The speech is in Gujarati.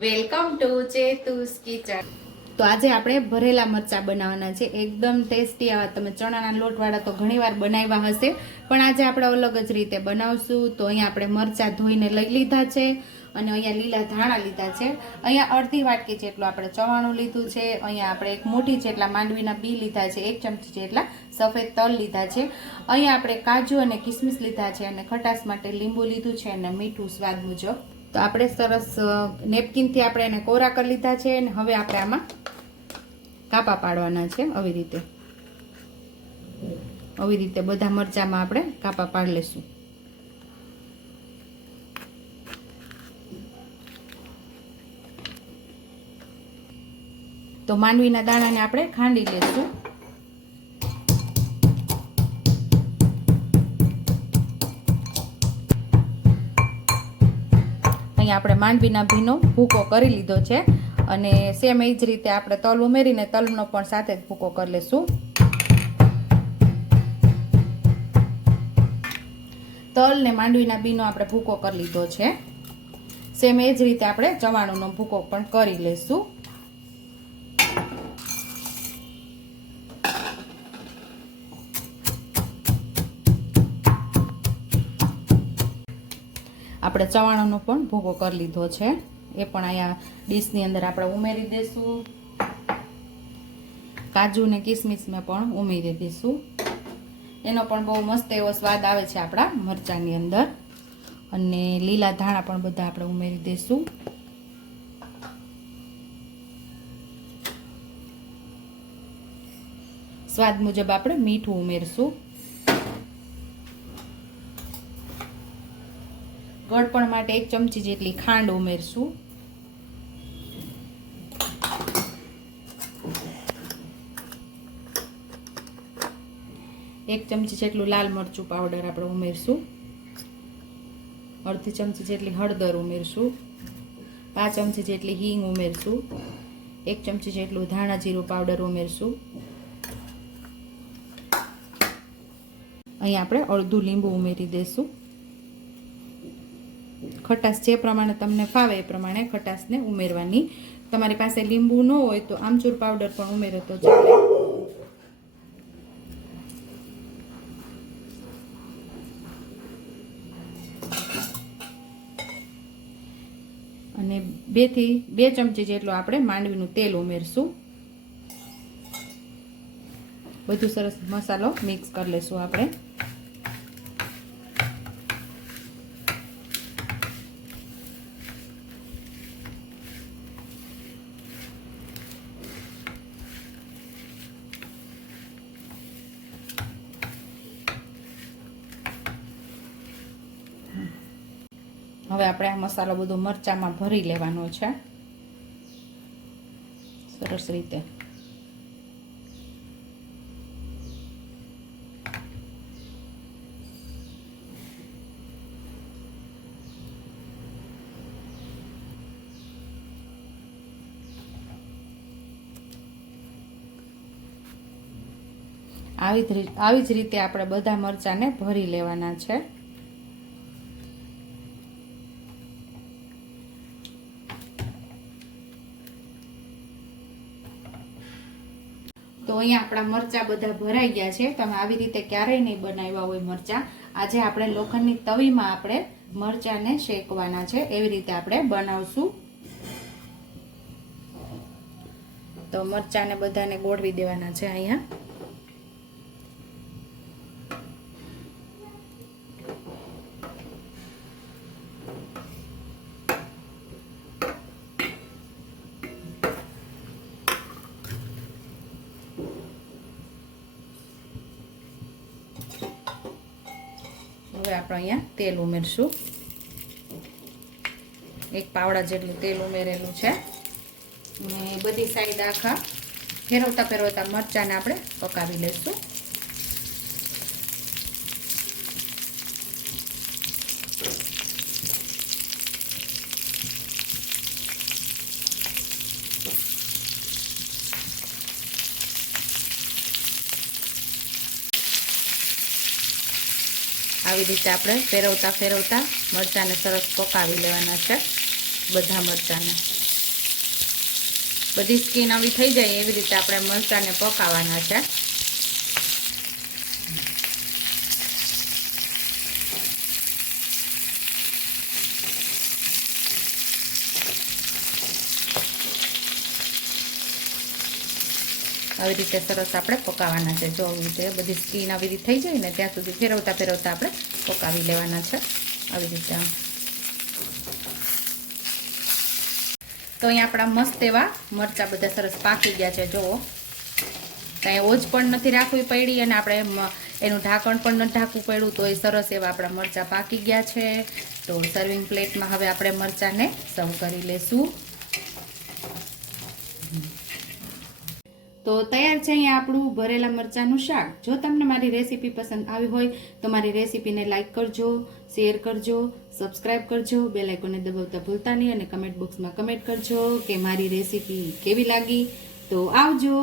Welcome to ચેતુસ kitchen. તો આજે આપણે ભરેલા મરચા બનાવવાના છે. એકદમ ટેસ્ટી આવા. તમે ચણાના લોટવાળા તો ઘણીવાર બનાવ્યા હશે, પણ આજે આપણે અલગ જ રીતે બનાવશું. તો અહીંયા આપણે મરચા ધોઈને લઈ લીધા છે અને અહીંયા લીલા ધાણા લીધા છે. અહીંયા અડધી વાટકી જેટલું આપણે ચવાણું લીધું છે. અહીંયા આપણે એક મોટી જેટલા માંડવીના બી લીધા છે. એક ચમચી જેટલા સફેદ તલ લીધા છે. અહીંયા આપણે કાજુ અને કિસમિસ લીધા છે અને ખટાશ માટે લીંબુ લીધું છે અને મીઠું સ્વાદ મુજબ. તો આપણે સરસ નેપકિનથી આપણે એને કોરા કરી લીધા છે અને હવે આપણે આમાં કાપા પાડવાના છે આવી રીતે. આવી રીતે બધા મરચામાં આપણે કાપા પાડી લઈશું તો માંડવીના દાણાને આપણે ખાંડી લઈશું અહીંયા આપણે માંડવીના ભીનો ભૂકો કરી લીધો છે. અને સેમ એ જ રીતે આપણે તલ ઉમેરીને તલનો પણ સાથે જ ભૂકો કરી લઈશું તલ ને માંડવીના બીનો આપણે ભૂકો કરી લીધો છે. સેમ એ જ રીતે આપણે ચવાણુંનો ભૂકો પણ કરી લઈશું આપણે ચવાણાનો પણ ભૂકો કરી લીધો છે. એ પણ અહીંયા ડીશની અંદર આપણે ઉમેરી દઈશું કાજુ ને કિસમિસને પણ ઉમેરી દઈશું એનો પણ બહુ મસ્ત એવો સ્વાદ આવે છે આપણા મરચાંની અંદર. અને લીલા ધાણા પણ બધા આપણે ઉમેરી દઈશું સ્વાદ મુજબ આપણે મીઠું ઉમેરશું. ગળપણ માટે એક ચમચી જેટલી ખાંડ ઉમેરશું. એક ચમચી જેટલું લાલ મરચું પાવડર આપણે ઉમેરશું. અડધી ચમચી જેટલી હળદર ઉમેરશું. પાંચ ચમચી જેટલી હિંગ ઉમેરશું. એક ચમચી જેટલું ધાણા જીરું પાવડર ઉમેરશું. અહીં આપણે અડધું લીંબુ ઉમેરી દઈશું ખટાશ જે પ્રમાણે તમને ફાવે એ પ્રમાણે ખટાશને ઉમેરવાની. તમારી પાસે લીંબુ ન હોય તો આમચૂર પાવડર પણ ઉમેરો તો ચાલે. અને બેથી બે ચમચી જેટલું આપણે માંડવીનું તેલ ઉમેરશું. બધું સરસ મસાલો મિક્સ કરી લઈશું આપણે. હવે આપણે આ મસાલો બધો મરચામાં ભરી લેવાનો છે. સરસ રીતે. આવી જ રીતે આપણે બધા મરચાંને ભરી લેવાના છે. તો અહીંયા આપણા મરચાં બધા ભરાઈ ગયા છે. તમે આવી રીતે ક્યારેય નહીં બનાવ્યા હોય મરચાં. આજે આપણે લોખંડની તવીમાં આપણે મરચાંને શેકવાના છે. એવી રીતે આપણે બનાવશું. તો મરચાંને બધાને ગોળવી દેવાના છે અહીંયા. હવે આપણે અહીંયા તેલ ઉમેરશું. એક પાવડા જેટલું તેલ ઉમેરેલું છે. અને બધી સાઈડ આખા ફેરવતા ફેરવતા મરચાંને આપણે પકાવી લઈશું. આવી રીતે આપણે ફેરવતા ફેરવતા મરચાંને સરસ પકાવી લેવાના છે બધા મરચાંને. બધી સ્કીન આવી થઈ જાય એવી રીતે આપણે મરચાંને પકાવવાના છે. આવી રીતે સરસ આપણે પકાવવાના છે. જો આવી રીતે બધી સ્કીન આવી રીતે થઈ જાય ને ત્યાં સુધી ફેરવતા ફેરવતા આપણે પકાવી લેવાના છે. આવી રીતે તો અહીંયા આપણા મસ્ત એવા મરચાં બધા સરસ પાકી ગયા છે. જુઓ. કાંઈ ઓજ પણ નથી રાખવી પડી અને આપણે એનું ઢાંકણ પણ નથી ઢાંકવું પડ્યું તો એ સરસ એવા આપણા મરચાં પાકી ગયા છે. તો સર્વિંગ પ્લેટમાં હવે આપણે મરચાંને સર્વ કરી લેશું. તો તૈયાર છે અહીંયા આપણું ભરેલા મરચાંનું શાક. જો તમને મારી રેસીપી પસંદ આવી હોય, તો મારી રેસીપીને લાઇક કરજો શેર કરજો સબસ્ક્રાઇબ કરજો બેલ આઇકોને દબાવતા ભૂલતા નહીં અને કમેન્ટ બોક્સમાં કમેન્ટ કરજો કે મારી રેસીપી કેવી લાગી. તો આવજો.